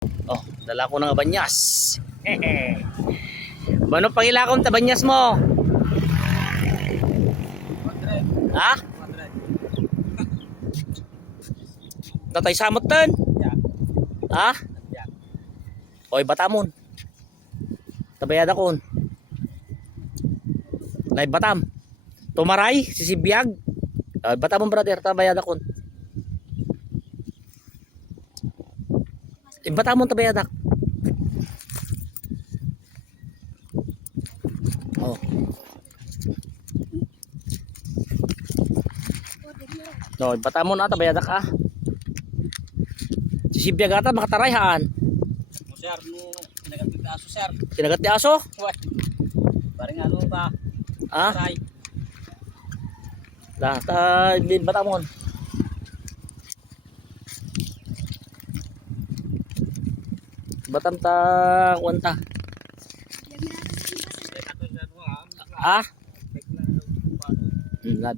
Oh, dala ko ng abanyas. Bano pangilakon tabanyas mo? Ha? Tatay samot tan? Ha? Oy batamon. Tabayad akon. Nay batam. Tumaray sisibiyag. Batamon brother, tabayad akon. Batamon tabayad ak. Oh. No, batamon ata bayadak ah. Sisibiyag ata makatarayhan. Sir, no, kinagat ti aso, sir. Kinagat ti aso? What? Parang ano ba? Ah? Try. Din batamon. Batam ta kwanta. Ah?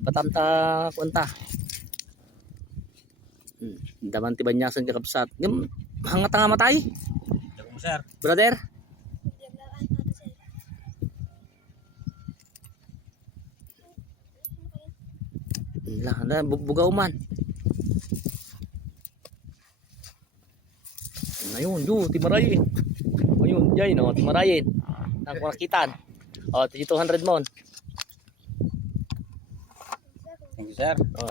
Batam ta kwanta. Daman ti banyasan ka kapsat. Ngem hangat nga matay. Mo, sir. Brother. Lah, bugaw man. Ayun, timarayin. Ayun, jay no, timarayin. Ang kurakitan. Oh, 200 mon. Thank you, sir. Oh.